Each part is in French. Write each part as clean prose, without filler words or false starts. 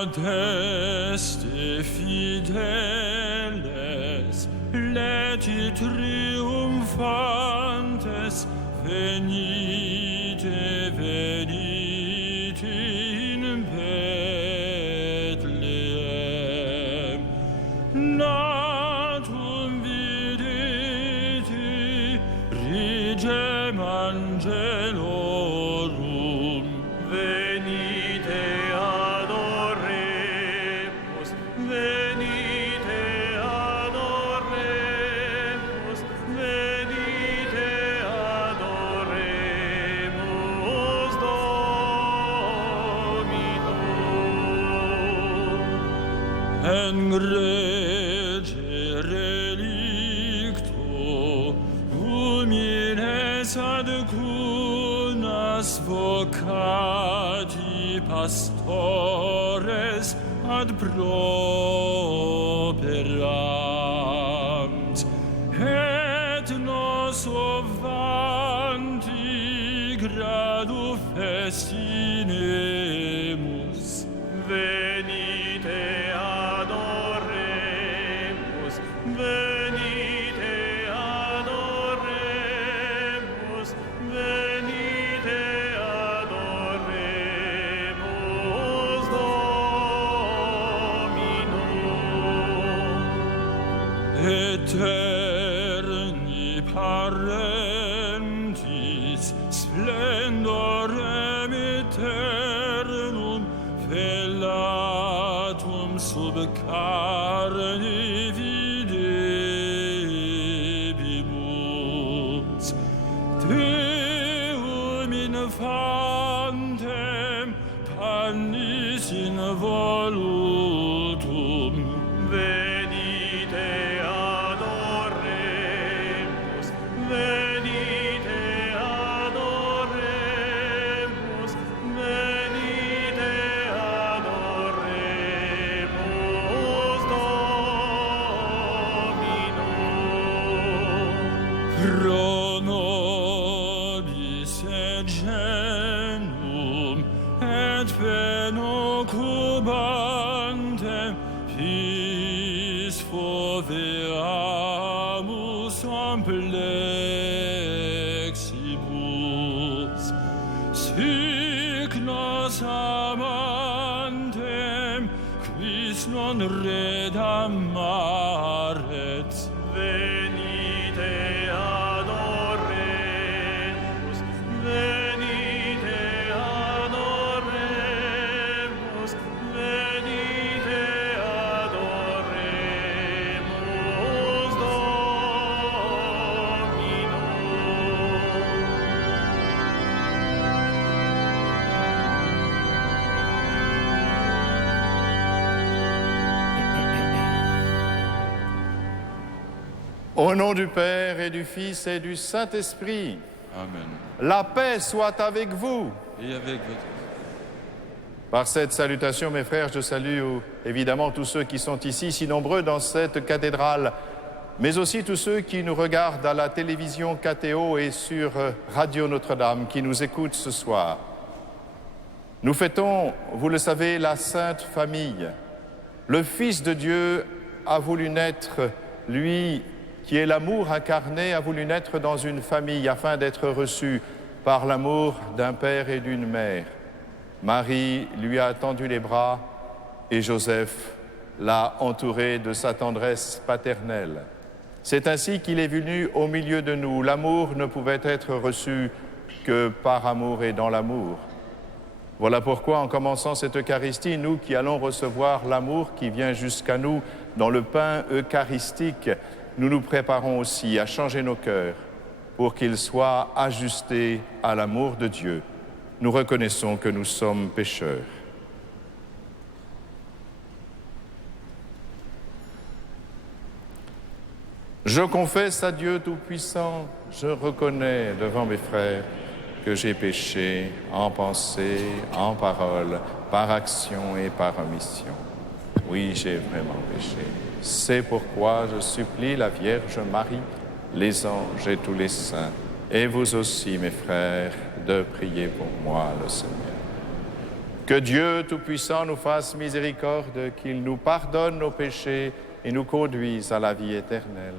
adeste fideles, leti triumphantes, venite, venite in Bethlehem. Natum videti, rigem angelorum, venite adoremus, venite adoremus, venite adoremus Dominum. En rege relicto, humines ad cunas vocati pastores ad properant, et nos ovanti gradu festinemus. Venite adoremus, venite adoremus, venite adoremus Dominum. Eterni parentis, splendorem eternum, velatum sub carne videbimus. Deum infantem pannis in volutum, venite adoremus, venite adoremus, venite adoremus Dominum. Pro nobis et genum et penocubantem his foveamus ampleximus, sic nos amantem quis non redamaret. Venite adoremus, venite adoremus, venite adoremus Dominum. Au nom du Père et du Fils et du Saint-Esprit, Amen. la paix soit avec vous. Et avec votre... Par cette salutation, mes frères, je salue évidemment tous ceux qui sont ici, si nombreux dans cette cathédrale, mais aussi tous ceux qui nous regardent à la télévision KTO et sur Radio Notre-Dame, qui nous écoutent ce soir. Nous fêtons, vous le savez, la Sainte Famille. Le Fils de Dieu a voulu naître, lui qui est l'amour incarné, a voulu naître dans une famille afin d'être reçu par l'amour d'un père et d'une mère. Marie lui a tendu les bras et Joseph l'a entouré de sa tendresse paternelle. C'est ainsi qu'il est venu au milieu de nous. L'amour ne pouvait être reçu que par amour et dans l'amour. Voilà pourquoi, en commençant cette Eucharistie, nous qui allons recevoir l'amour qui vient jusqu'à nous dans le pain eucharistique, nous nous préparons aussi à changer nos cœurs pour qu'ils soient ajustés à l'amour de Dieu. Nous reconnaissons que nous sommes pécheurs. Je confesse à Dieu Tout-Puissant, je reconnais devant mes frères que j'ai péché en pensée, en parole, par action et par omission. Oui, j'ai vraiment péché. C'est pourquoi je supplie la Vierge Marie, les anges et tous les saints, et vous aussi, mes frères, de prier pour moi, le Seigneur. Que Dieu Tout-Puissant nous fasse miséricorde, qu'il nous pardonne nos péchés et nous conduise à la vie éternelle.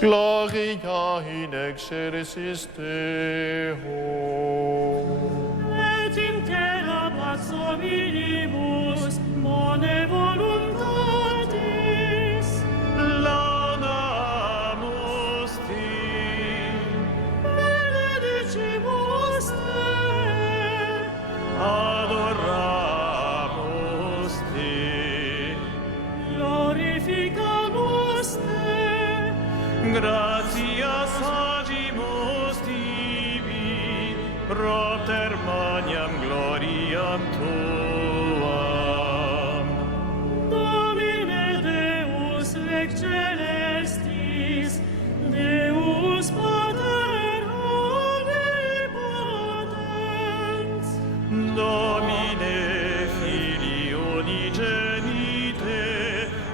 Gloria in excelsis Deo. Et in terra pacem minibus, bone voluntatis. Laudamus Te. Benedicimus Te. Adoramus Te. Glorificamus Te. Gratias agimus tibi, propter maniam gloriam tuam. Domine Deus lex celestis, Deus Pater omnipotens, Domine Filii unigenite,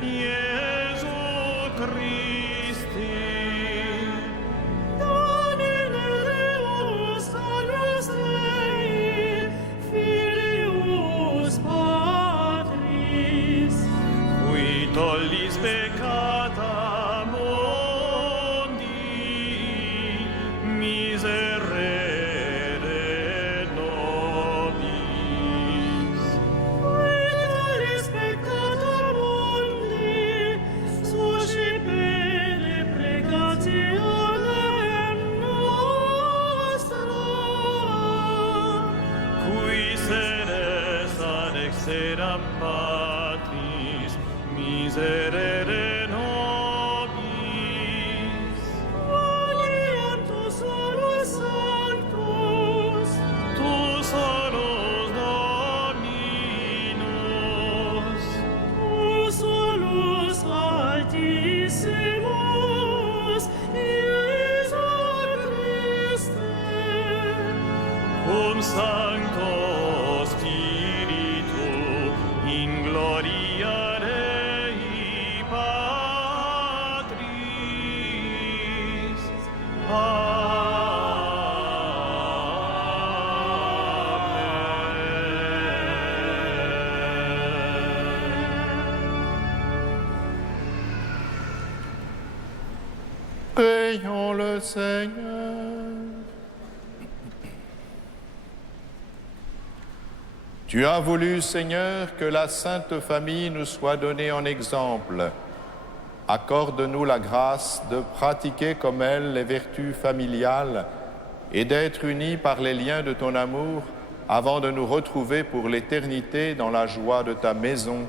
Iesu Christi, Domine Deus salus Dei, Filius Patris, qui tollis peccata mundi, miserere nobis. Qui tollis peccata mundi, suscipere precationem nostra, qui sedes ad exeram Patris, miserere nobis. Quoniam tu solus sanctus, tu solus Dominus, tu solus altissimus, Iesu Christe, cum Sancto Spiritu in gloria Dei Patris. Amen. Prions le Seigneur. Tu as voulu, Seigneur, que la Sainte Famille nous soit donnée en exemple. Accorde-nous la grâce de pratiquer comme elle les vertus familiales et d'être unis par les liens de ton amour avant de nous retrouver pour l'éternité dans la joie de ta maison.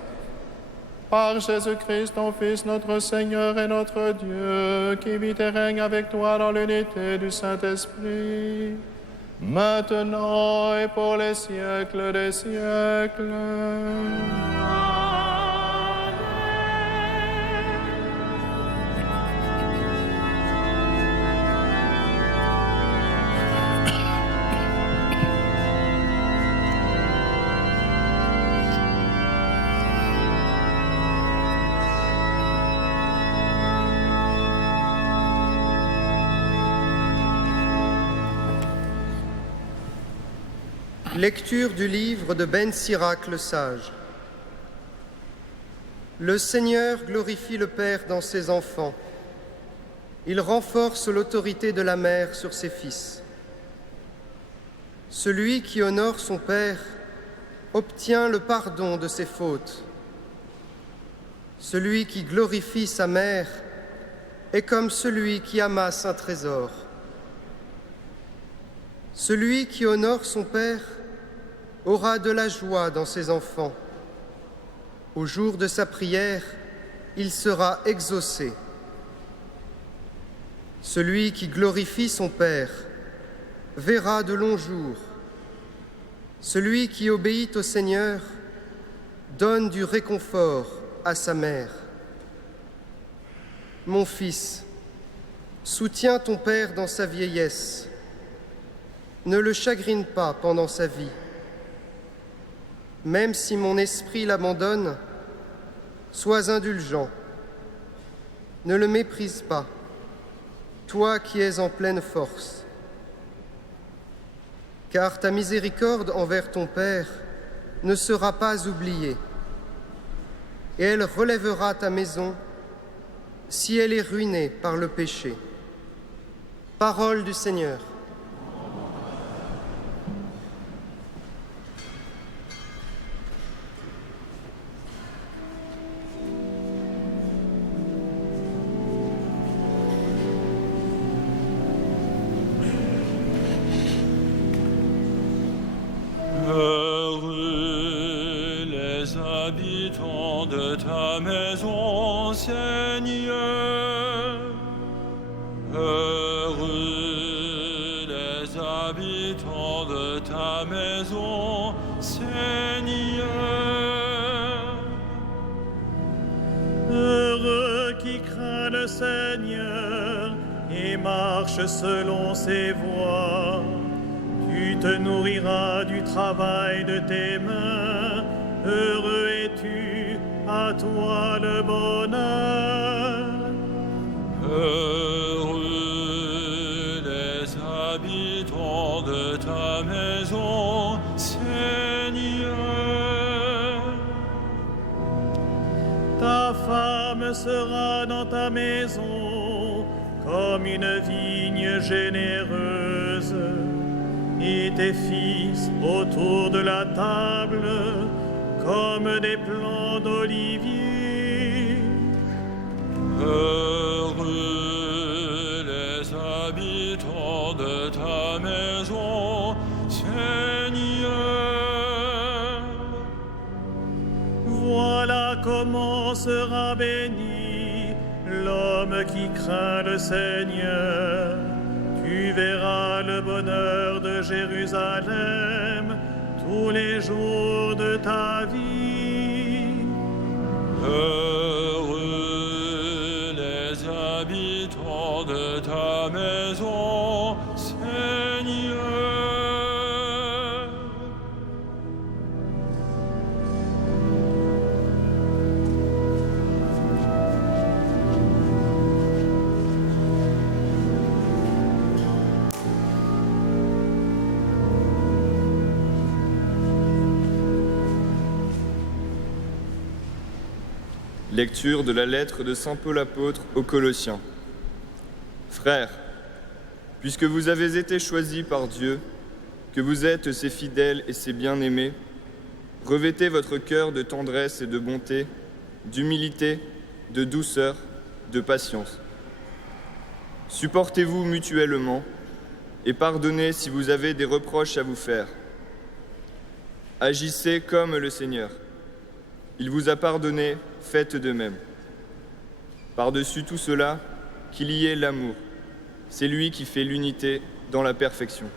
Par Jésus-Christ, ton Fils, notre Seigneur et notre Dieu, qui vit et règne avec toi dans l'unité du Saint-Esprit, maintenant et pour les siècles des siècles. Lecture du livre de Ben Sirac le sage. Le Seigneur glorifie le Père dans ses enfants. Il renforce l'autorité de la mère sur ses fils. Celui qui honore son Père obtient le pardon de ses fautes. Celui qui glorifie sa mère est comme celui qui amasse un trésor. Celui qui honore son Père aura de la joie dans ses enfants. Au jour de sa prière, il sera exaucé. Celui qui glorifie son Père verra de longs jours. Celui qui obéit au Seigneur donne du réconfort à sa mère. Mon fils, soutiens ton Père dans sa vieillesse. Ne le chagrine pas pendant sa vie. Même si mon esprit l'abandonne, sois indulgent. Ne le méprise pas, toi qui es en pleine force. Car ta miséricorde envers ton Père ne sera pas oubliée, et elle relèvera ta maison si elle est ruinée par le péché. Parole du Seigneur. Heureux les habitants de ta maison, Seigneur. Heureux les habitants de ta maison, Seigneur. Heureux qui craint le Seigneur et marche selon ses voies. Tu te nourriras du travail de tes mains. Heureux es-tu, à toi le bonheur. Heureux les habitants de ta maison, Seigneur. Ta femme sera dans ta maison comme une vigne généreuse, et tes fils autour de la table comme des plants d'olivier. Heureux les habitants de ta maison, Seigneur. Voilà comment sera béni l'homme qui craint le Seigneur. Tu verras le bonheur de Jérusalem tous les jours de ta vie. Heureux les habitants de ta maison, Seigneur. Lecture de la lettre de saint Paul apôtre aux Colossiens. Frères, puisque vous avez été choisis par Dieu, que vous êtes ses fidèles et ses bien-aimés, revêtez votre cœur de tendresse et de bonté, d'humilité, de douceur, de patience. Supportez-vous mutuellement et pardonnez si vous avez des reproches à vous faire. Agissez comme le Seigneur. Il vous a pardonné, faites de même. Par-dessus tout cela, qu'il y ait l'amour. C'est lui qui fait l'unité dans la perfection.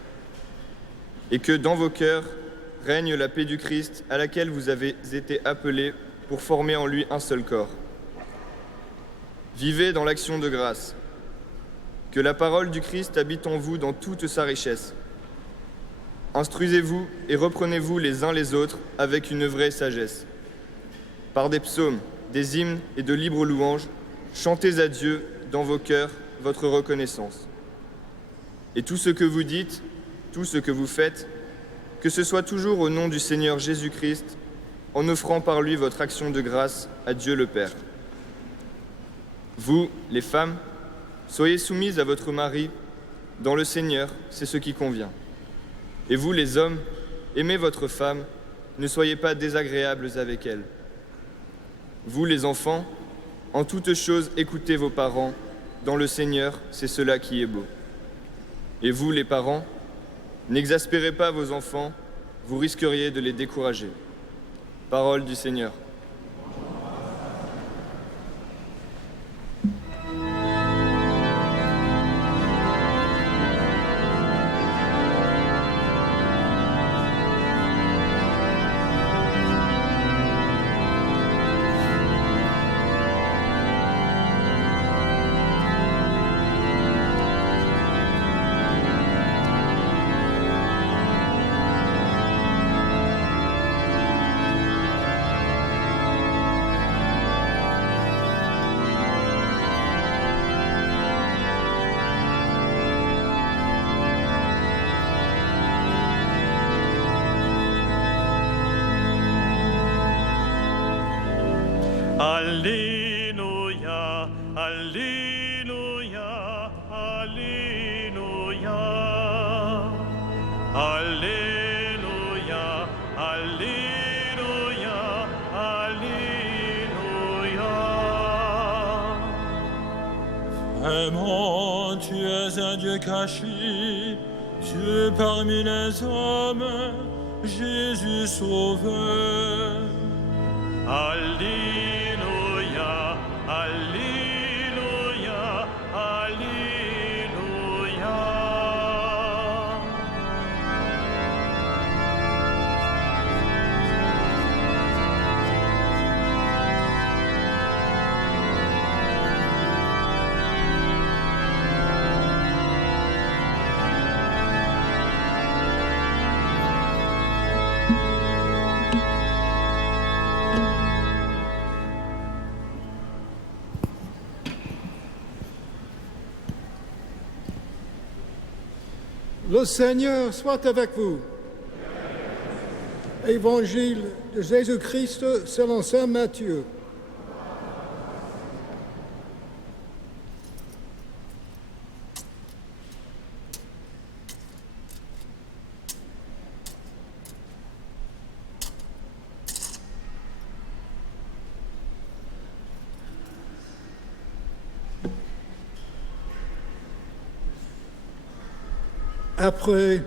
Et que dans vos cœurs règne la paix du Christ à laquelle vous avez été appelés pour former en lui un seul corps. Vivez dans l'action de grâce. Que la parole du Christ habite en vous dans toute sa richesse. Instruisez-vous et reprenez-vous les uns les autres avec une vraie sagesse. Par des psaumes, des hymnes et de libres louanges, chantez à Dieu dans vos cœurs votre reconnaissance. Et tout ce que vous dites, tout ce que vous faites, que ce soit toujours au nom du Seigneur Jésus-Christ, en offrant par lui votre action de grâce à Dieu le Père. Vous, les femmes, soyez soumises à votre mari. Dans le Seigneur, c'est ce qui convient. Et vous, les hommes, aimez votre femme, ne soyez pas désagréables avec elle. Vous, les enfants, en toutes choses, écoutez vos parents. Dans le Seigneur, c'est cela qui est beau. Et vous, les parents, n'exaspérez pas vos enfants, vous risqueriez de les décourager. Parole du Seigneur. Alléluia, Alléluia, Alléluia, Alléluia, Alléluia, Alléluia. Vraiment, tu es un Dieu caché, Dieu parmi les hommes, Jésus sauveur. Alléluia, Alléluia, Alléluia. Le Seigneur soit avec vous. Évangile de Jésus-Christ selon saint Matthieu. Après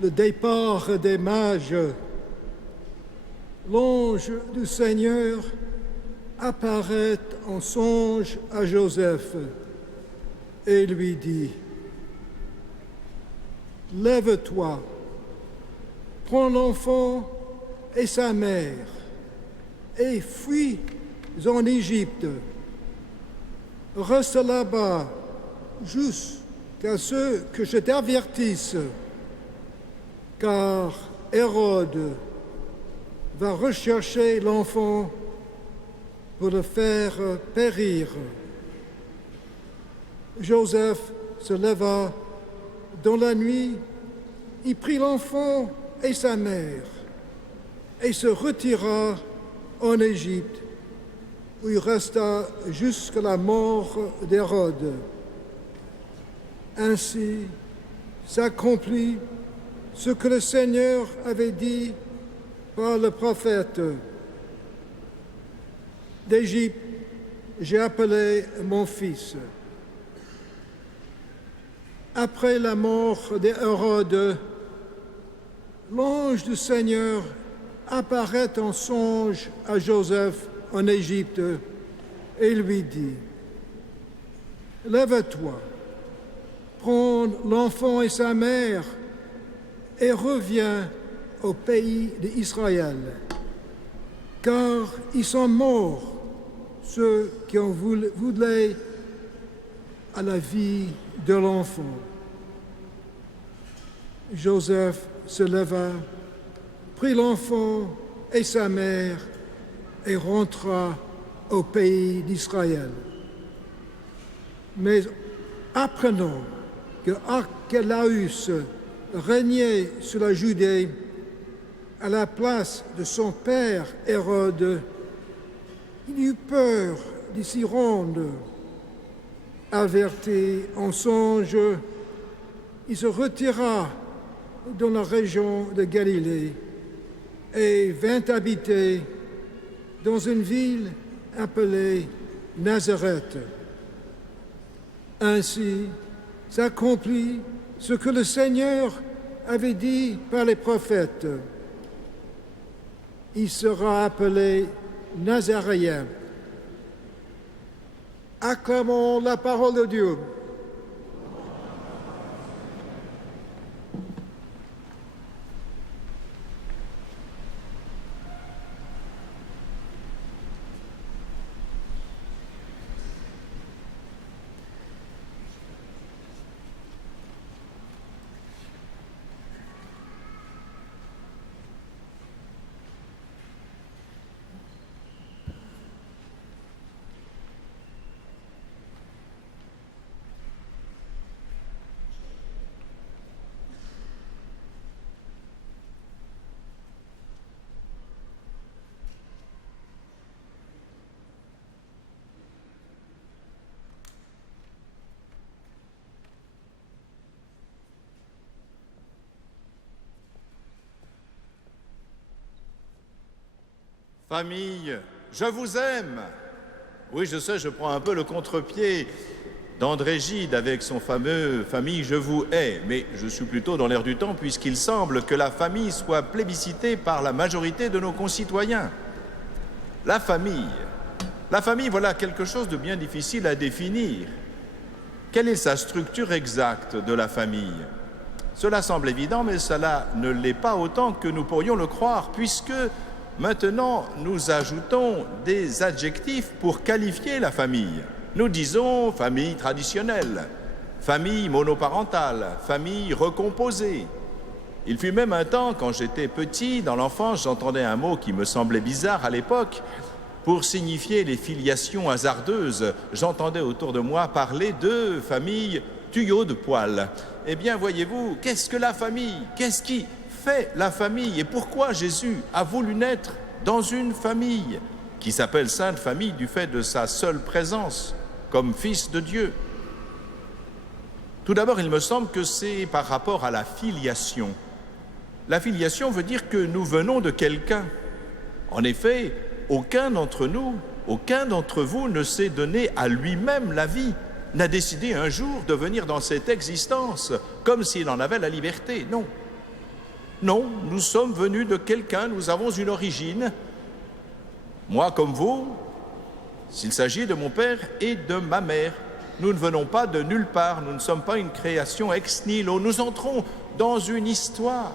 le départ des mages, l'ange du Seigneur apparaît en songe à Joseph et lui dit : « Lève-toi, prends l'enfant et sa mère et fuis en Égypte. Reste là-bas jusqu'à ce que je t'avertisse, car Hérode va rechercher l'enfant pour le faire périr. » Joseph se leva dans la nuit, il prit l'enfant et sa mère et se retira en Égypte, où il resta jusqu'à la mort d'Hérode. Ainsi s'accomplit ce que le Seigneur avait dit par le prophète. « D'Égypte, j'ai appelé mon fils. » Après la mort d'Hérode, l'ange du Seigneur apparaît en songe à Joseph en Égypte et lui dit, « Lève-toi, prends l'enfant et sa mère et reviens au pays d'Israël, car ils sont morts, ceux qui ont voulu à la vie de l'enfant. » Joseph se leva, prit l'enfant et sa mère et rentra au pays d'Israël. Mais apprenant que Archélaüs régnait sur la Judée à la place de son père Hérode, il eut peur de s'y rendre. Averti en songe, il se retira dans la région de Galilée et vint habiter dans une ville appelée Nazareth. Ainsi s'accomplit ce que le Seigneur avait dit par les prophètes. Il sera appelé Nazaréen. Acclamons la parole de Dieu. Famille, je vous aime. Oui, je sais, je prends un peu le contre-pied d'André Gide avec son fameux « Famille, je vous hais », mais je suis plutôt dans l'air du temps puisqu'il semble que la famille soit plébiscitée par la majorité de nos concitoyens. La famille, voilà quelque chose de bien difficile à définir. Quelle est sa structure exacte de la famille? Cela semble évident, mais cela ne l'est pas autant que nous pourrions le croire, puisque maintenant, nous ajoutons des adjectifs pour qualifier la famille. Nous disons famille traditionnelle, famille monoparentale, famille recomposée. Il fut même un temps, quand j'étais petit, dans l'enfance, j'entendais un mot qui me semblait bizarre à l'époque. Pour signifier les filiations hasardeuses, j'entendais autour de moi parler de famille tuyau de poêle. Eh bien, voyez-vous, qu'est-ce que la famille? Qu'est-ce qui fait la famille et pourquoi Jésus a voulu naître dans une famille qui s'appelle Sainte Famille du fait de sa seule présence comme Fils de Dieu. Tout d'abord, il me semble que c'est par rapport à la filiation. La filiation veut dire que nous venons de quelqu'un. En effet, aucun d'entre nous, aucun d'entre vous ne s'est donné à lui-même la vie, n'a décidé un jour de venir dans cette existence comme s'il en avait la liberté. Non. Non, nous sommes venus de quelqu'un, nous avons une origine. Moi comme vous, s'il s'agit de mon père et de ma mère, nous ne venons pas de nulle part, nous ne sommes pas une création ex nihilo, nous entrons dans une histoire.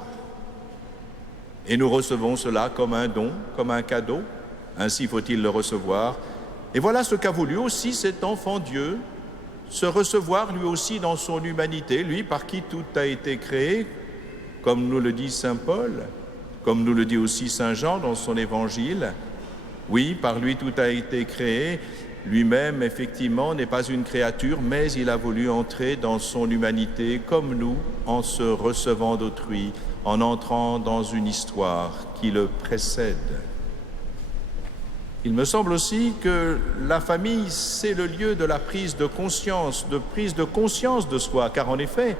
Et nous recevons cela comme un don, comme un cadeau, ainsi faut-il le recevoir. Et voilà ce qu'a voulu aussi cet enfant Dieu, se recevoir lui aussi dans son humanité, lui par qui tout a été créé, comme nous le dit saint Paul, comme nous le dit aussi saint Jean dans son évangile. Oui, par lui tout a été créé. Lui-même, effectivement, n'est pas une créature, mais il a voulu entrer dans son humanité comme nous, en se recevant d'autrui, en entrant dans une histoire qui le précède. Il me semble aussi que la famille, c'est le lieu de la prise de conscience de soi, car en effet,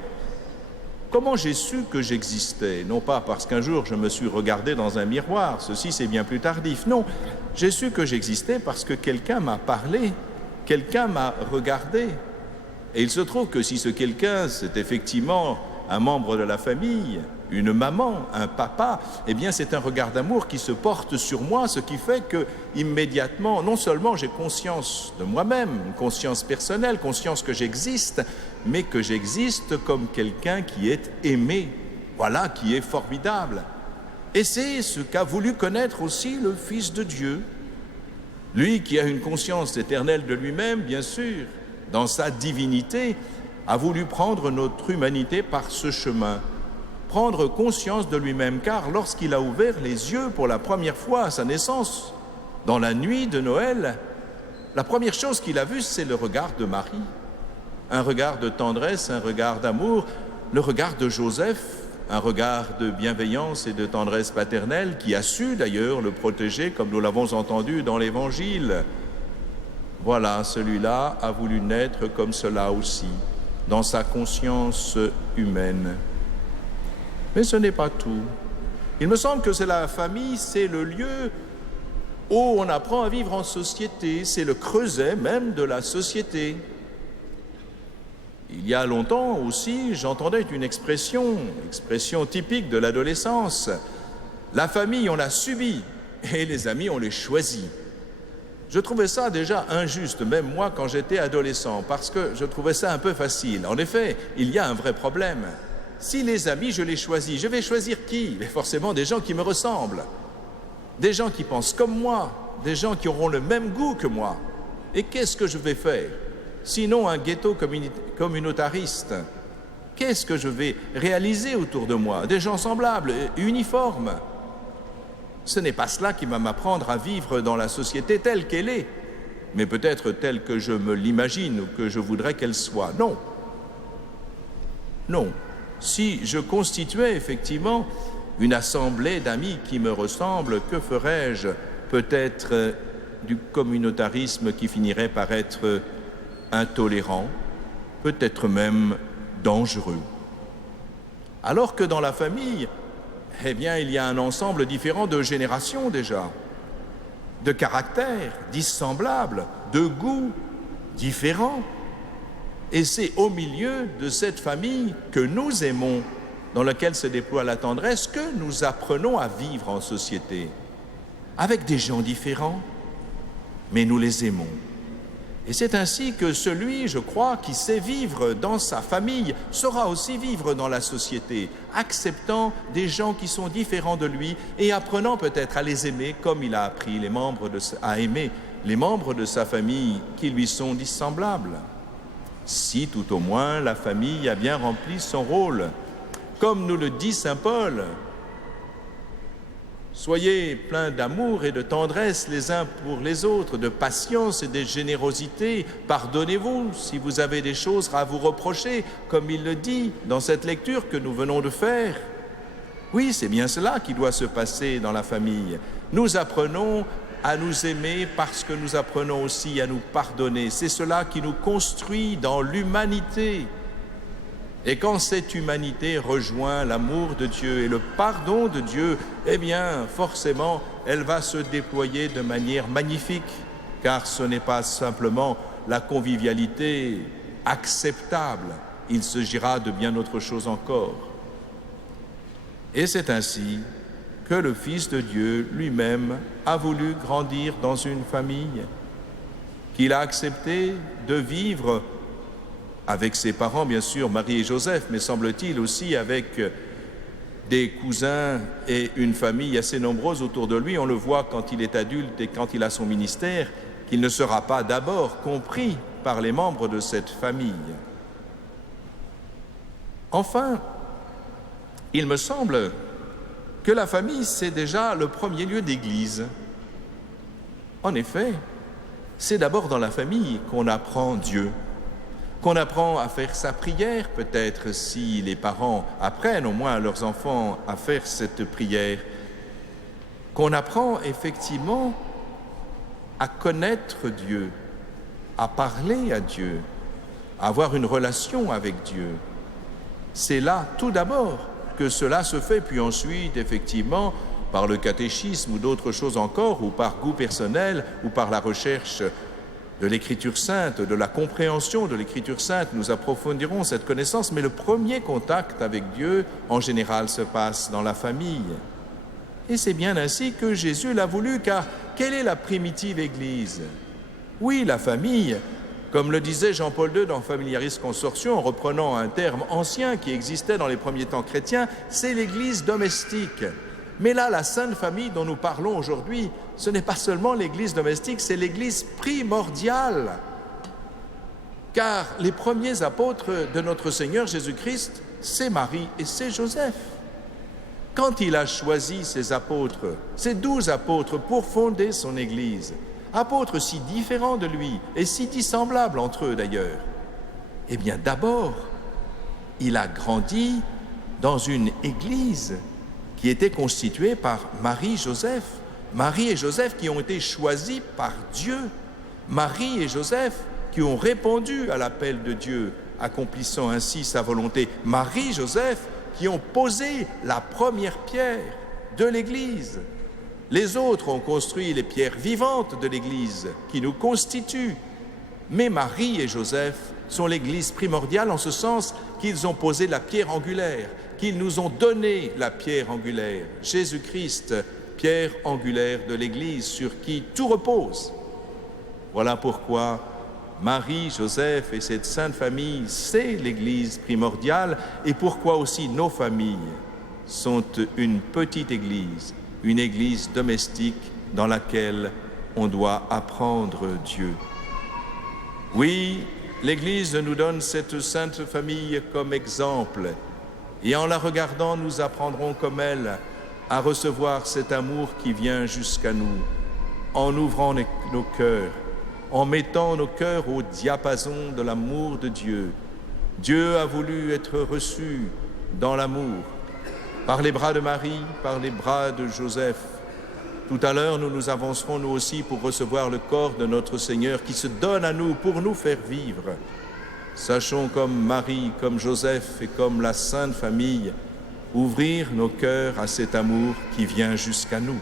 comment j'ai su que j'existais? Non pas parce qu'un jour je me suis regardé dans un miroir, ceci c'est bien plus tardif, non, j'ai su que j'existais parce que quelqu'un m'a parlé, quelqu'un m'a regardé. Et il se trouve que si ce quelqu'un, c'est effectivement un membre de la famille, une maman, un papa, eh bien c'est un regard d'amour qui se porte sur moi, ce qui fait que immédiatement, non seulement j'ai conscience de moi-même, une conscience personnelle, conscience que j'existe, mais que j'existe comme quelqu'un qui est aimé, voilà, qui est formidable. Et c'est ce qu'a voulu connaître aussi le Fils de Dieu, lui qui a une conscience éternelle de lui-même, bien sûr, dans sa divinité, a voulu prendre notre humanité par ce chemin, prendre conscience de lui-même, car lorsqu'il a ouvert les yeux pour la première fois à sa naissance, dans la nuit de Noël, la première chose qu'il a vue, c'est le regard de Marie, un regard de tendresse, un regard d'amour, le regard de Joseph, un regard de bienveillance et de tendresse paternelle qui a su d'ailleurs le protéger, comme nous l'avons entendu dans l'Évangile. Voilà, celui-là a voulu naître comme cela aussi, dans sa conscience humaine. Mais ce n'est pas tout. Il me semble que c'est la famille, c'est le lieu où on apprend à vivre en société, c'est le creuset même de la société. Il y a longtemps aussi, j'entendais une expression typique de l'adolescence. La famille, on l'a subie, et les amis, on les choisit. Je trouvais ça déjà injuste, même moi quand j'étais adolescent, parce que je trouvais ça un peu facile. En effet, il y a un vrai problème. Si les amis, je les choisis, je vais choisir qui? Mais forcément des gens qui me ressemblent, des gens qui pensent comme moi, des gens qui auront le même goût que moi. Et qu'est-ce que je vais faire? Sinon un ghetto communautariste. Qu'est-ce que je vais réaliser autour de moi? Des gens semblables, uniformes. Ce n'est pas cela qui va m'apprendre à vivre dans la société telle qu'elle est, mais peut-être telle que je me l'imagine ou que je voudrais qu'elle soit. Non. Non. Si je constituais effectivement une assemblée d'amis qui me ressemblent, que ferais-je? Peut-être du communautarisme qui finirait par être intolérant, peut-être même dangereux. Alors que dans la famille, eh bien, il y a un ensemble différent de générations déjà, de caractères dissemblables, de goûts différents. Et c'est au milieu de cette famille que nous aimons, dans laquelle se déploie la tendresse, que nous apprenons à vivre en société, avec des gens différents, mais nous les aimons. Et c'est ainsi que celui, je crois, qui sait vivre dans sa famille, saura aussi vivre dans la société, acceptant des gens qui sont différents de lui et apprenant peut-être à les aimer comme il a appris à aimer les membres de sa famille qui lui sont dissemblables. Si tout au moins la famille a bien rempli son rôle, comme nous le dit saint Paul. Soyez pleins d'amour et de tendresse les uns pour les autres, de patience et de générosité. Pardonnez-vous si vous avez des choses à vous reprocher, comme il le dit dans cette lecture que nous venons de faire. Oui, c'est bien cela qui doit se passer dans la famille. Nous apprenons à nous aimer parce que nous apprenons aussi à nous pardonner. C'est cela qui nous construit dans l'humanité. Et quand cette humanité rejoint l'amour de Dieu et le pardon de Dieu, eh bien, forcément, elle va se déployer de manière magnifique, car ce n'est pas simplement la convivialité acceptable, il s'agira de bien autre chose encore. Et c'est ainsi que le Fils de Dieu lui-même a voulu grandir dans une famille, qu'il a accepté de vivre avec ses parents, bien sûr, Marie et Joseph, mais semble-t-il aussi avec des cousins et une famille assez nombreuse autour de lui. On le voit quand il est adulte et quand il a son ministère, qu'il ne sera pas d'abord compris par les membres de cette famille. Enfin, il me semble que la famille, c'est déjà le premier lieu d'église. En effet, c'est d'abord dans la famille qu'on apprend Dieu, qu'on apprend à faire sa prière, peut-être si les parents apprennent au moins à leurs enfants à faire cette prière, qu'on apprend effectivement à connaître Dieu, à parler à Dieu, à avoir une relation avec Dieu. C'est là, tout d'abord, que cela se fait, puis ensuite, effectivement, par le catéchisme ou d'autres choses encore, ou par goût personnel, ou par la recherche de l'Écriture sainte, de la compréhension de l'Écriture sainte, nous approfondirons cette connaissance, mais le premier contact avec Dieu, en général, se passe dans la famille. Et c'est bien ainsi que Jésus l'a voulu, car quelle est la primitive Église? Oui, la famille, comme le disait Jean-Paul II dans Familiaris Consortio, en reprenant un terme ancien qui existait dans les premiers temps chrétiens, c'est l'Église domestique. Mais là, la Sainte Famille dont nous parlons aujourd'hui, ce n'est pas seulement l'Église domestique, c'est l'Église primordiale. Car les premiers apôtres de notre Seigneur Jésus-Christ, c'est Marie et c'est Joseph. Quand il a choisi ses apôtres, ses 12 apôtres, pour fonder son Église, apôtres si différents de lui et si dissemblables entre eux d'ailleurs, eh bien d'abord, il a grandi dans une Église qui était constituée par Marie-Joseph. Marie et Joseph qui ont été choisis par Dieu. Marie et Joseph qui ont répondu à l'appel de Dieu, accomplissant ainsi sa volonté. Marie-Joseph qui ont posé la première pierre de l'Église. Les autres ont construit les pierres vivantes de l'Église qui nous constituent. Mais Marie et Joseph sont l'Église primordiale en ce sens qu'ils ont posé la pierre angulaire, qu'ils nous ont donné la pierre angulaire, Jésus-Christ, pierre angulaire de l'Église sur qui tout repose. Voilà pourquoi Marie, Joseph et cette sainte famille, c'est l'Église primordiale, et pourquoi aussi nos familles sont une petite Église, une Église domestique dans laquelle on doit apprendre Dieu. Oui, l'Église nous donne cette sainte famille comme exemple, et en la regardant, nous apprendrons comme elle à recevoir cet amour qui vient jusqu'à nous, en ouvrant nos cœurs, en mettant nos cœurs au diapason de l'amour de Dieu. Dieu a voulu être reçu dans l'amour, par les bras de Marie, par les bras de Joseph. Tout à l'heure, nous nous avancerons nous aussi pour recevoir le corps de notre Seigneur qui se donne à nous pour nous faire vivre. Sachons comme Marie, comme Joseph et comme la Sainte Famille, ouvrir nos cœurs à cet amour qui vient jusqu'à nous.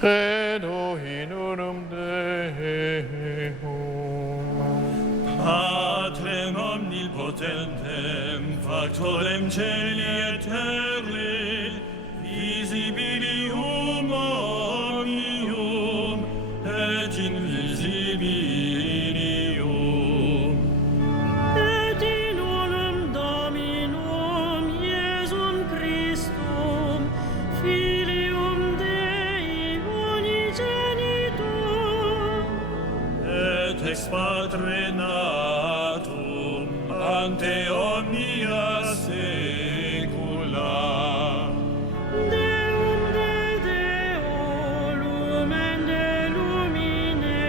Credo in unum Deum. Patrem omnipotentem, factorem celi et terre, visibilium omnium, et invisibilium. Et in unum Dominum Iesum Christum, Filium Dei unigenitum, Et ex Patre natum ante omnia saecula. Deum de Deo, lumen de lumine,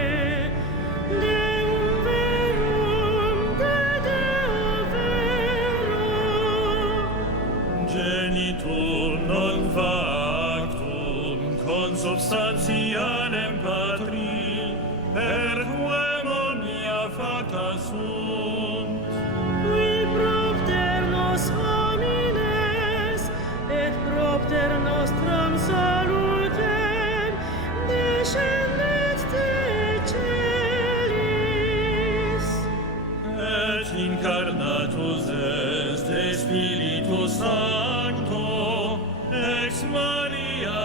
Deum verum de Deo verum, Genitum non factum consubstantialem Patri, per quem omnia facta sunt. qui propter nos homines, et propter nostrum salutem, descendet de celis. Et incarnatus est Spiritus Sancto, ex Maria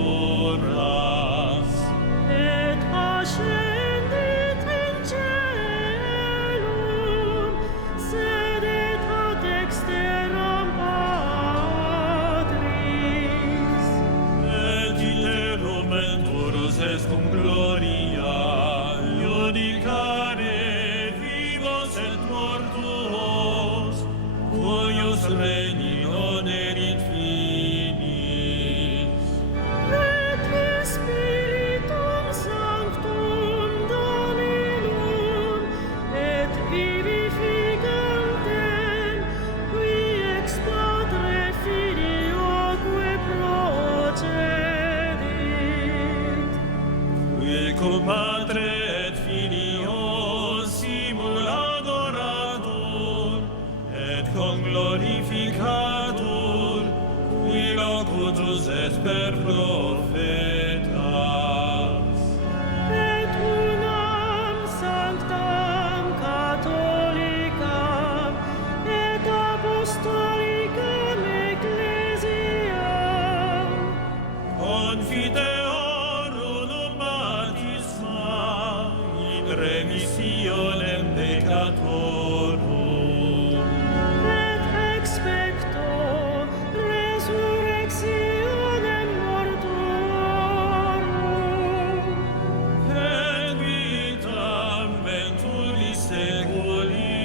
adoras. Et ascendit in caelum, sedet ad dexteram Patris. Et iterum enturus est cum gloria, iudicare vivos et mortuos, cuius regni non erit finis. Et Spiritum Sanctum Dominum, et vivificantem, qui ex Patre Filioque procedit. Qui cum Patre et Filio simul adoratur, et cum glorificatur, qui locutus et per profetas. Et unam sanctam catholicam et apostolicam ecclesiam Confiteor unum baptisma in remissionem peccatorum. et expecto resurrectionem mortuorum Et vitam venturi seculi.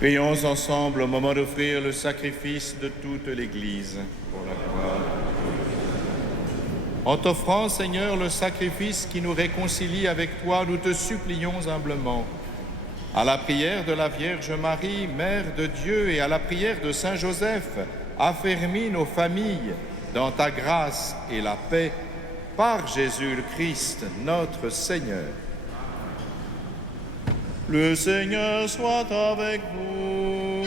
Prions ensemble au moment d'offrir le sacrifice de toute l'Église pour la gloire. En t'offrant, Seigneur, le sacrifice qui nous réconcilie avec toi, nous te supplions humblement. À la prière de la Vierge Marie, Mère de Dieu, et à la prière de Saint Joseph, affermis nos familles dans ta grâce et la paix, par Jésus le Christ, notre Seigneur. Le Seigneur soit avec vous.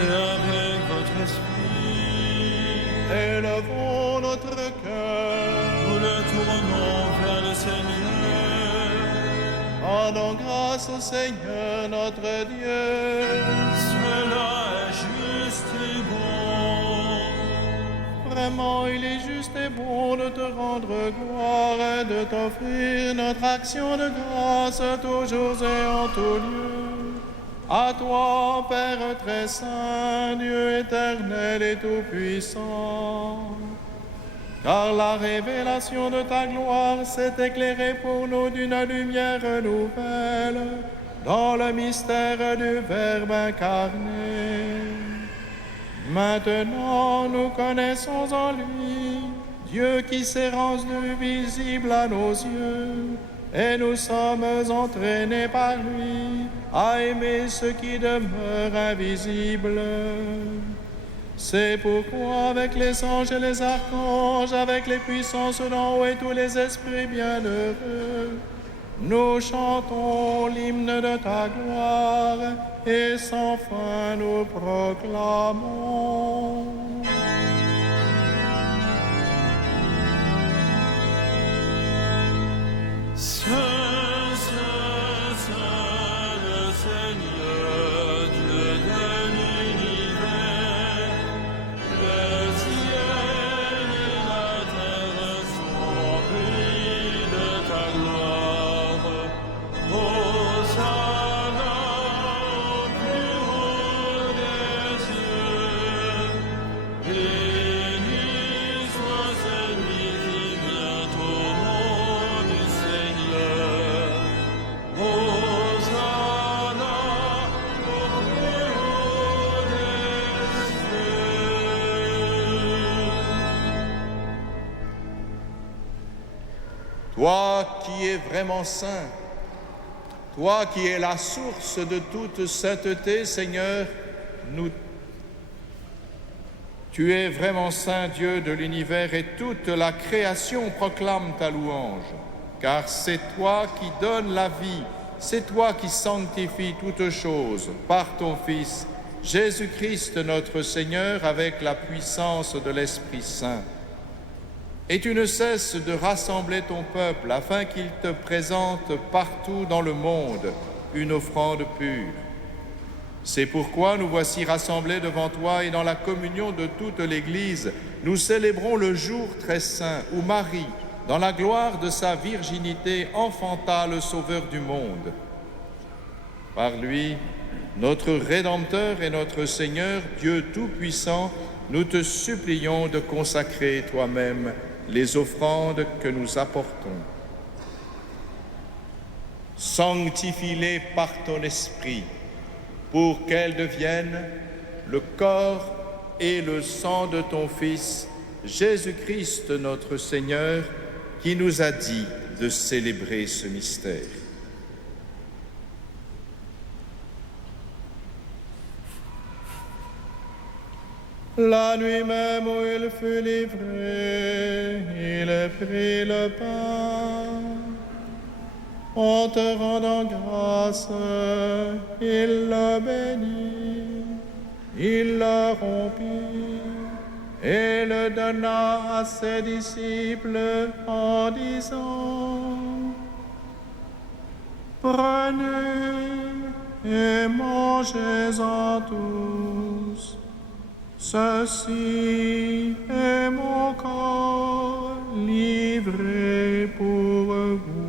Et avec votre esprit, Élevons notre cœur. nous le tournons vers le Seigneur. Rendons grâce au Seigneur notre Dieu. Cela est juste et bon. Vraiment, il est juste et bon de te rendre gloire et de t'offrir notre action de grâce toujours et en tout lieu. À toi, Père très saint, Dieu éternel et tout-puissant. Car la révélation de ta gloire s'est éclairée pour nous d'une lumière nouvelle dans le mystère du Verbe incarné. Maintenant, nous connaissons en lui Dieu qui s'est rendu visible à nos yeux, et nous sommes entraînés par lui à aimer ce qui demeure invisible. C'est pourquoi, avec les anges et les archanges, avec les puissances d'en haut et tous les esprits bienheureux, nous chantons l'hymne de ta gloire et sans fin nous proclamons. Saint, Saint, Saint, le Seigneur, Dieu de l'univers, le ciel et la terre sont remplis de ta gloire. Hosanna au plus haut des cieux. Béni soit celui qui vient au nom du Seigneur. Hosanna au plus haut des cieux. Toi qui es vraiment saint, toi qui es la source de toute sainteté, Seigneur, tu es vraiment saint, Dieu de l'univers, et toute la création proclame ta louange. Car c'est toi qui donnes la vie, c'est toi qui sanctifies toutes choses par ton Fils, Jésus-Christ notre Seigneur, avec la puissance de l'Esprit Saint. Et tu ne cesses de rassembler ton peuple afin qu'il te présente partout dans le monde une offrande pure. C'est pourquoi nous voici rassemblés devant toi et dans la communion de toute l'Église, nous célébrons le jour très saint où Marie, dans la gloire de sa virginité, enfanta le Sauveur du monde. Par lui, notre Rédempteur et notre Seigneur, Dieu Tout-Puissant, nous te supplions de consacrer toi-même les offrandes que nous apportons. Sanctifie-les par ton esprit, pour qu'elles deviennent le corps et le sang de ton Fils, Jésus-Christ notre Seigneur, qui nous a dit de célébrer ce mystère. La nuit même où il fut livré, il prit le pain. En te rendant grâce, il le bénit, il le rompit et le donna à ses disciples en disant: Prenez et mangez-en tous. Ceci est mon corps livré pour vous.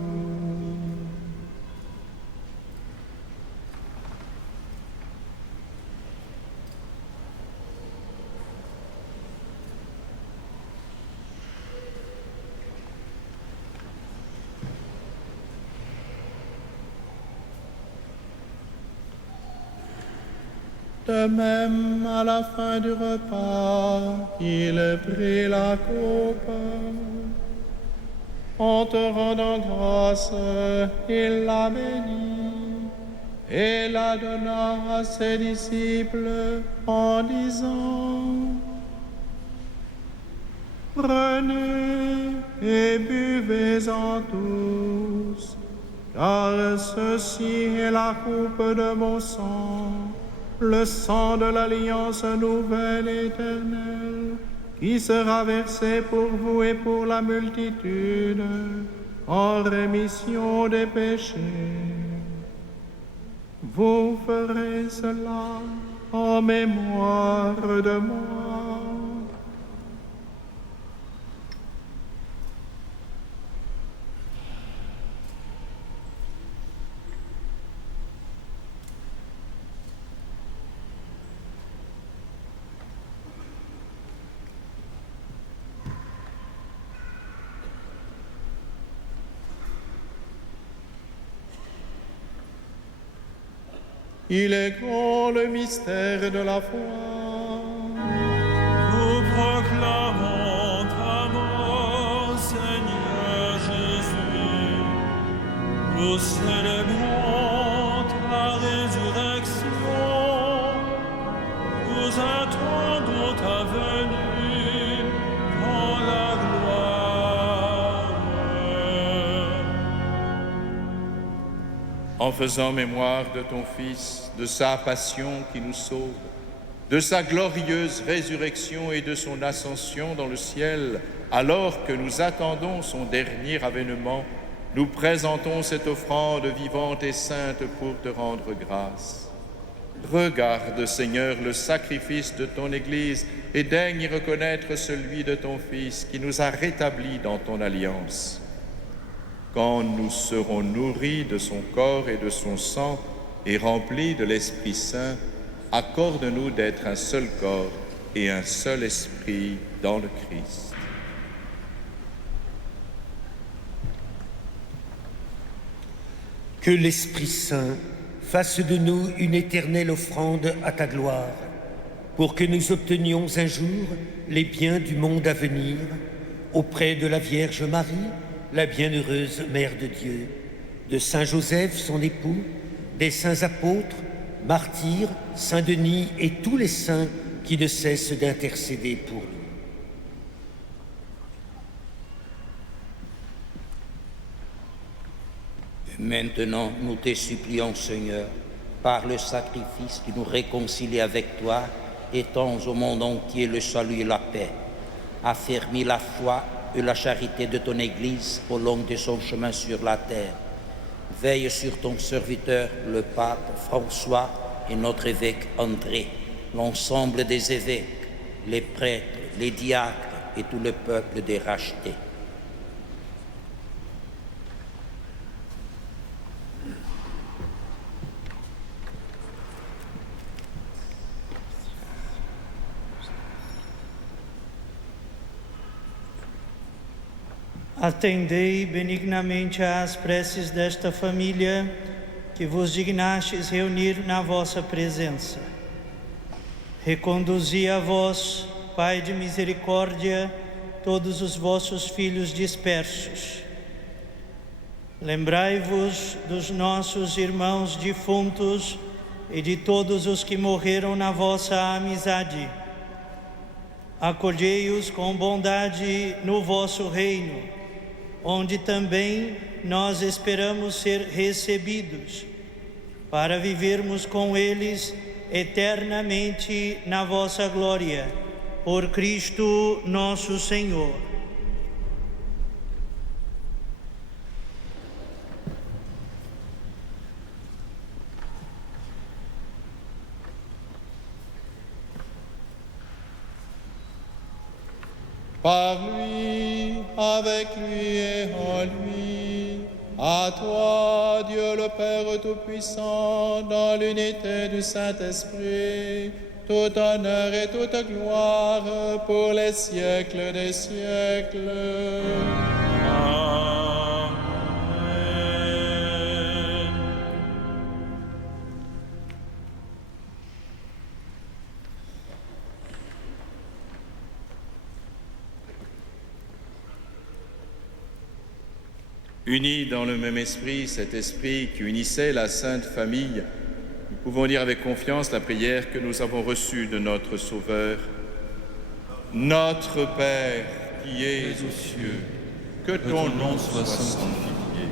De même, à la fin du repas, il prit la coupe. En te rendant grâce, il la bénit et la donna à ses disciples en disant: Prenez et buvez-en tous, car ceci est la coupe de mon sang, le sang de l'alliance nouvelle et éternelle, qui sera versé pour vous et pour la multitude en rémission des péchés. Vous ferez cela en mémoire de moi. Il est grand le mystère de la foi. Nous proclamons ta mort, Seigneur Jésus. Nous célébrons ta résurrection. Nous attendons ta venue dans la gloire. En faisant mémoire de ton Fils, de sa passion qui nous sauve, de sa glorieuse résurrection et de son ascension dans le ciel, alors que nous attendons son dernier avènement, nous présentons cette offrande vivante et sainte pour te rendre grâce. Regarde, Seigneur, le sacrifice de ton Église et daigne y reconnaître celui de ton Fils qui nous a rétablis dans ton alliance. Quand nous serons nourris de son corps et de son sang et remplis de l'Esprit Saint, accorde-nous d'être un seul corps et un seul esprit dans le Christ. Que l'Esprit Saint fasse de nous une éternelle offrande à ta gloire, pour que nous obtenions un jour les biens du monde à venir, auprès de la Vierge Marie, la bienheureuse Mère de Dieu, de Saint Joseph, son époux, des saints apôtres, martyrs, Saint Denis et tous les saints qui ne cessent d'intercéder pour nous. Maintenant, nous te supplions, Seigneur, par le sacrifice qui nous réconcilie avec toi, étends au monde entier le salut et la paix. Affermis la foi et la charité de ton Église au long de son chemin sur la terre. Veille sur ton serviteur, le pape François et notre évêque André, l'ensemble des évêques, les prêtres, les diacres et tout le peuple des rachetés. Atendei benignamente às preces desta família que vos dignastes reunir na vossa presença. Reconduzi a vós, Pai de misericórdia, todos os vossos filhos dispersos. Lembrai-vos dos nossos irmãos defuntos e de todos os que morreram na vossa amizade. Acolhei-os com bondade no vosso reino, onde também nós esperamos ser recebidos, para vivermos com eles eternamente na vossa glória, por Cristo nosso Senhor. Par lui, avec lui et en lui, à toi, Dieu le Père Tout-Puissant, dans l'unité du Saint-Esprit, tout honneur et toute gloire pour les siècles des siècles. Unis dans le même esprit, cet esprit qui unissait la Sainte Famille, nous pouvons dire avec confiance la prière que nous avons reçue de notre Sauveur. Notre Père qui es aux cieux, que ton nom soit sanctifié,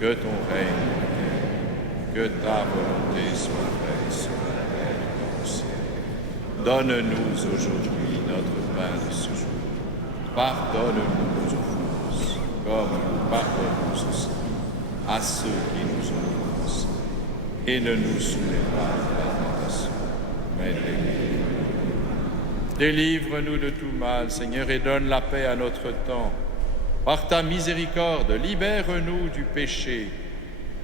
que ton règne vienne, que ta volonté soit faite sur la terre comme au ciel. Donne-nous aujourd'hui notre pain de ce jour. Pardonne-nous nos offenses, comme nous pardonnons aussi à ceux qui nous ont offensés. Et ne nous soumets pas à la tentation, mais délivre-nous. Délivre-nous de tout mal, Seigneur, et donne la paix à notre temps. Par ta miséricorde, libère-nous du péché.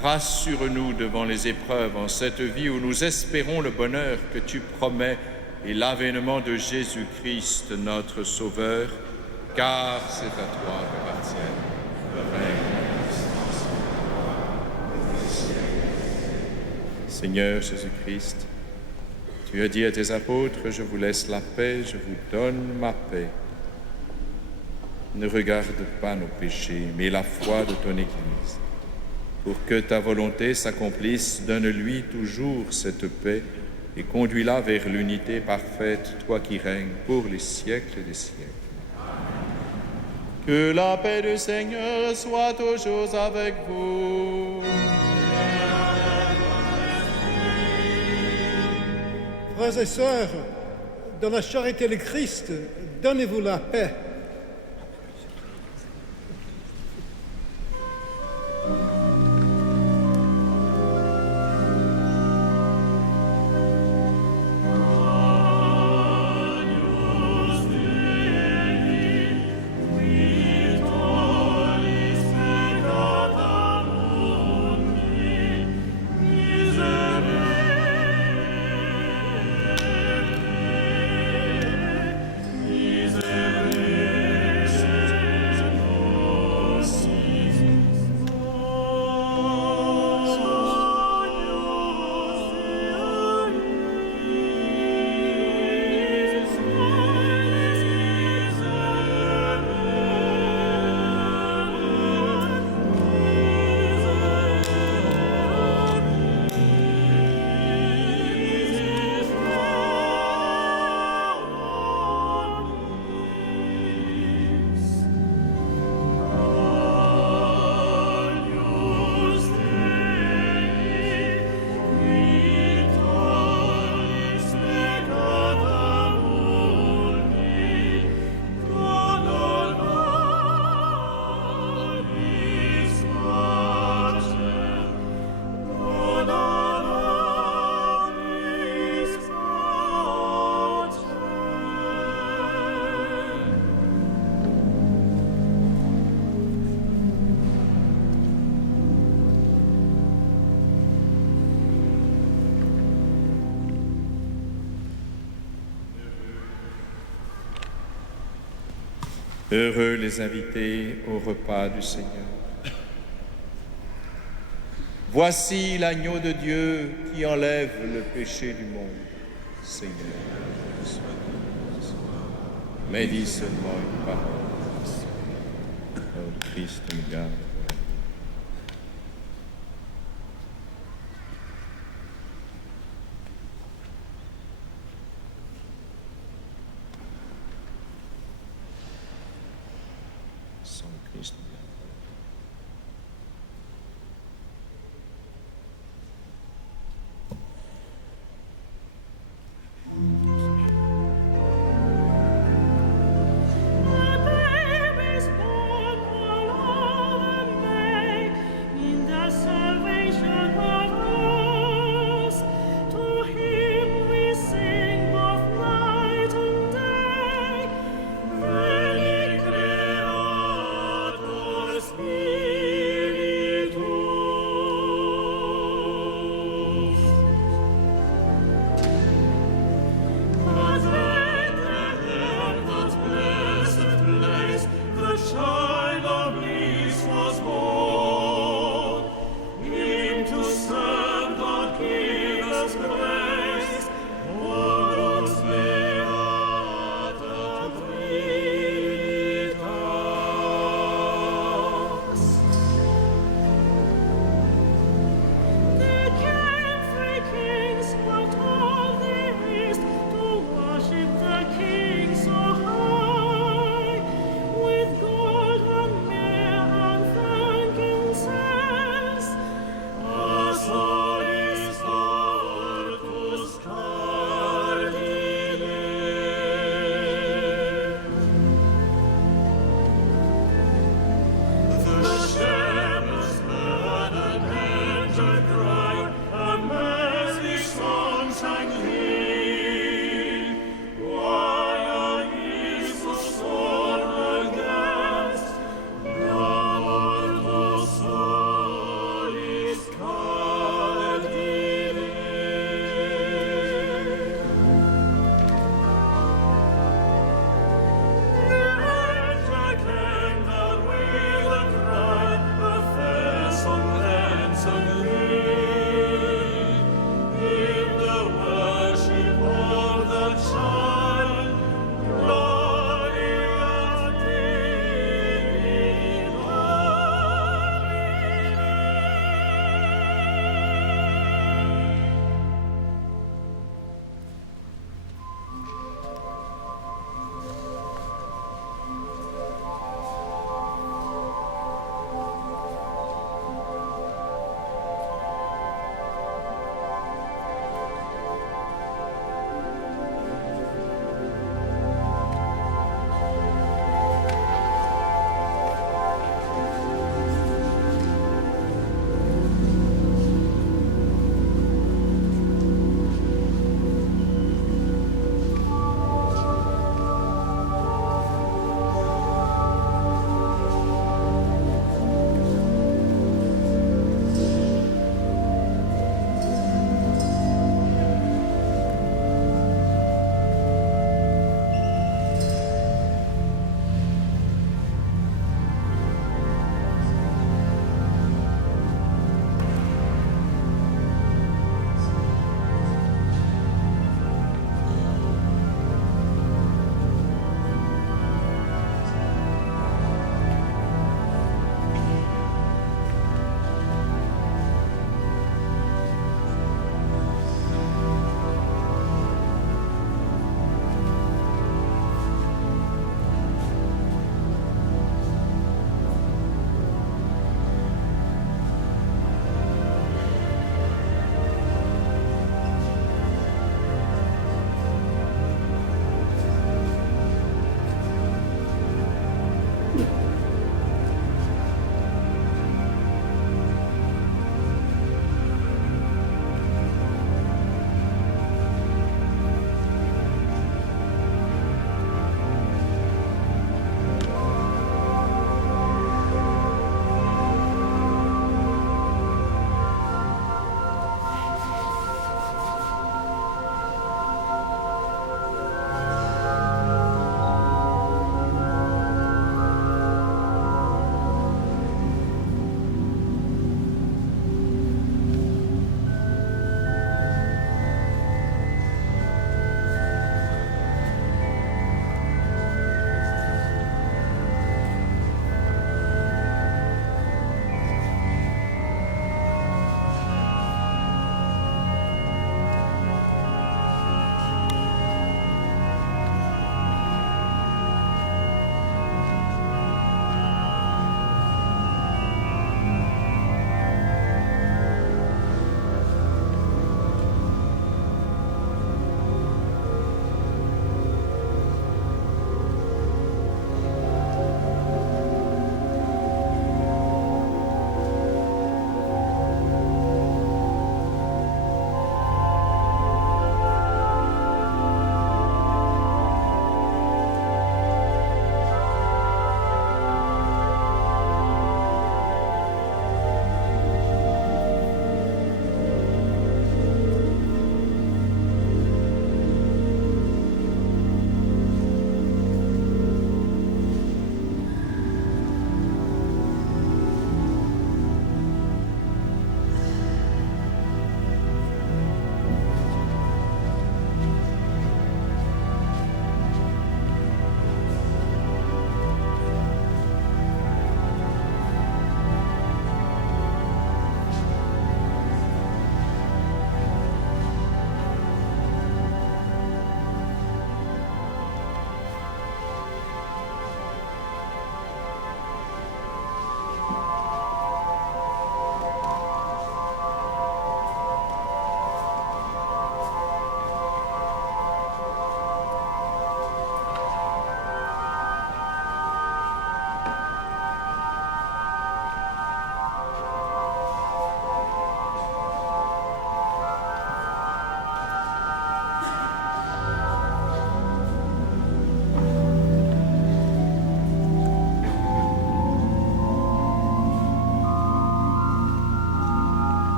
Rassure-nous devant les épreuves en cette vie où nous espérons le bonheur que tu promets et l'avènement de Jésus-Christ, notre Sauveur, car c'est à toi qu'appartiennent le règne et la puissance. Seigneur Jésus-Christ, tu as dit à tes apôtres, je vous laisse la paix, je vous donne ma paix. Ne regarde pas nos péchés, mais la foi de ton Église. Pour que ta volonté s'accomplisse, donne-lui toujours cette paix et conduis-la vers l'unité parfaite, toi qui règnes pour les siècles des siècles. Que la paix du Seigneur soit toujours avec vous. Frères et sœurs, dans la charité du Christ, donnez-vous la paix. Heureux les invités au repas du Seigneur. Voici l'agneau de Dieu qui enlève le péché du monde. Seigneur, mais dis seulement une parole. Oh, Christ nous garde. Veni creator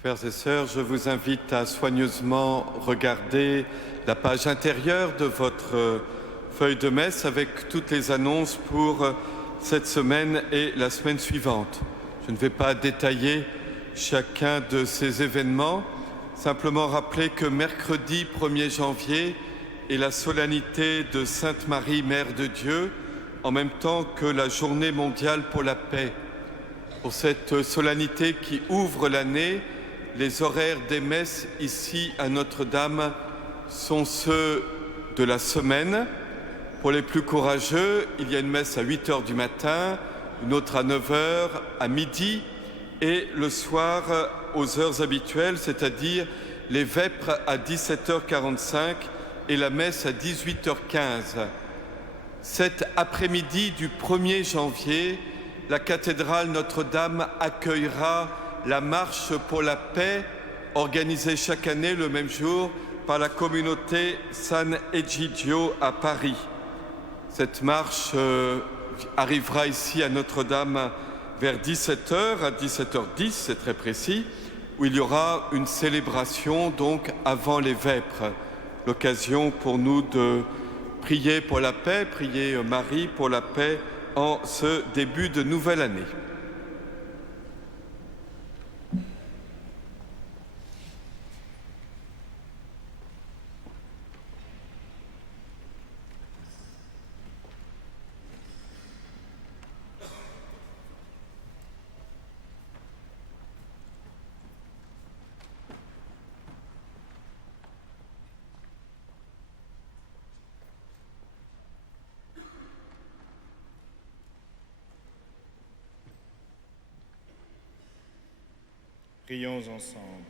Frères et sœurs, je vous invite à soigneusement regarder la page intérieure de votre feuille de messe avec toutes les annonces pour cette semaine et la semaine suivante. Je ne vais pas détailler chacun de ces événements, simplement rappeler que mercredi 1er janvier est la solennité de Sainte Marie, Mère de Dieu, en même temps que la Journée mondiale pour la paix. Pour cette solennité qui ouvre l'année, les horaires des messes ici à Notre-Dame sont ceux de la semaine. Pour les plus courageux, il y a une messe à 8h du matin, une autre à 9h, à midi et le soir aux heures habituelles, c'est-à-dire les vêpres à 17h45 et la messe à 18h15. Cet après-midi du 1er janvier, la cathédrale Notre-Dame accueillera la marche pour la paix organisée chaque année le même jour par la communauté San Egidio à Paris. Cette marche arrivera ici à Notre-Dame vers 17h, à 17h10, c'est très précis, où il y aura une célébration donc avant les vêpres. L'occasion pour nous de prier pour la paix, prier Marie pour la paix en ce début de nouvelle année. Prions ensemble.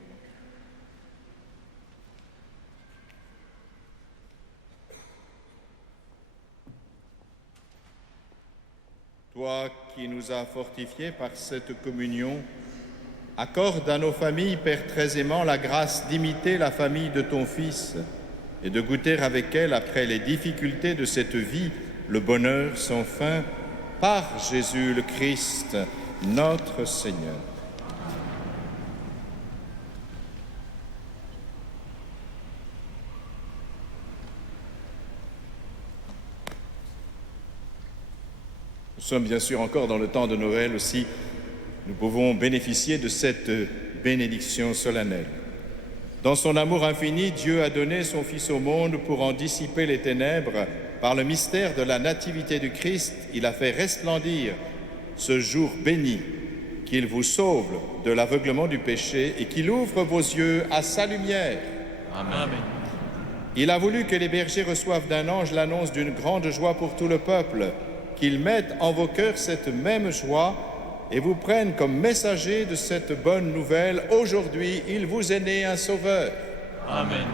Toi qui nous as fortifiés par cette communion, accorde à nos familles, Père très aimant, la grâce d'imiter la famille de ton Fils et de goûter avec elle, après les difficultés de cette vie, le bonheur sans fin, par Jésus le Christ, notre Seigneur. Nous sommes bien sûr encore dans le temps de Noël aussi. Nous pouvons bénéficier de cette bénédiction solennelle. Dans son amour infini, Dieu a donné son Fils au monde pour en dissiper les ténèbres. Par le mystère de la nativité du Christ, il a fait resplendir ce jour béni, qu'il vous sauve de l'aveuglement du péché et qu'il ouvre vos yeux à sa lumière. Amen. Il a voulu que les bergers reçoivent d'un ange l'annonce d'une grande joie pour tout le peuple, qu'ils mettent en vos cœurs cette même joie et vous prennent comme messagers de cette bonne nouvelle. Aujourd'hui, il vous est né un sauveur. Amen.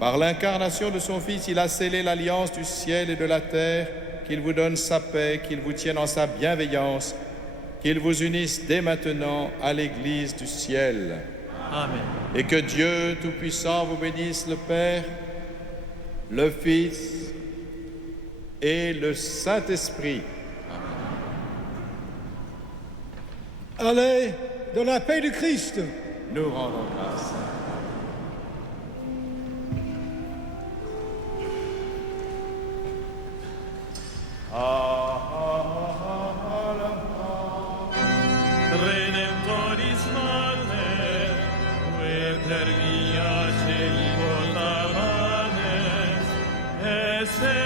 Par l'incarnation de son Fils, il a scellé l'alliance du ciel et de la terre, qu'il vous donne sa paix, qu'il vous tienne en sa bienveillance, qu'il vous unisse dès maintenant à l'Église du ciel. Amen. Et que Dieu Tout-Puissant vous bénisse, le Père, le Fils et le Saint-Esprit. Allez, dans la paix du Christ. Nous rendons grâce. Redemptoris Mater, que per via celi portavanes, esse